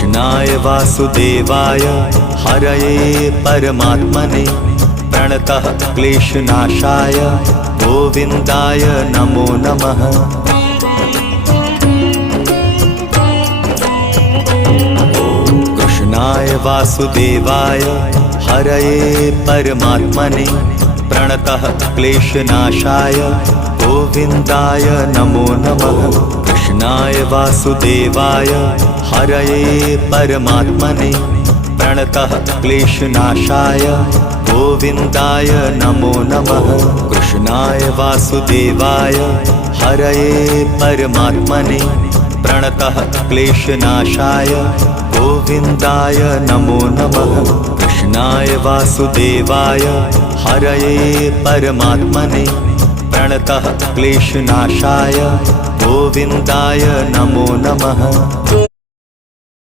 कृष्णाय वासुदेवाय हरये परमात्मने प्रणतः क्लेशनाशाय गोविन्दाय नमो नमः। कृष्णाय वासुदेवाय हरये परमात्मने प्रणतः क्लेशनाशाय गोविन्दाय नमो नमः। कृष्णाय वासुदेवाय हरये परमात्मने प्रणतः क्लेशनाशाय गोविन्दाय नमो नमः। कृष्णाय वासुदेवाय हरये परमात्मने प्रणतः क्लेशनाशाय गोविन्दाय नमो नमः। कृष्णाय वासुदेवाय हरये परमात्मने प्रणतः क्लेशनाशाय गोविन्दाय नमो नमः।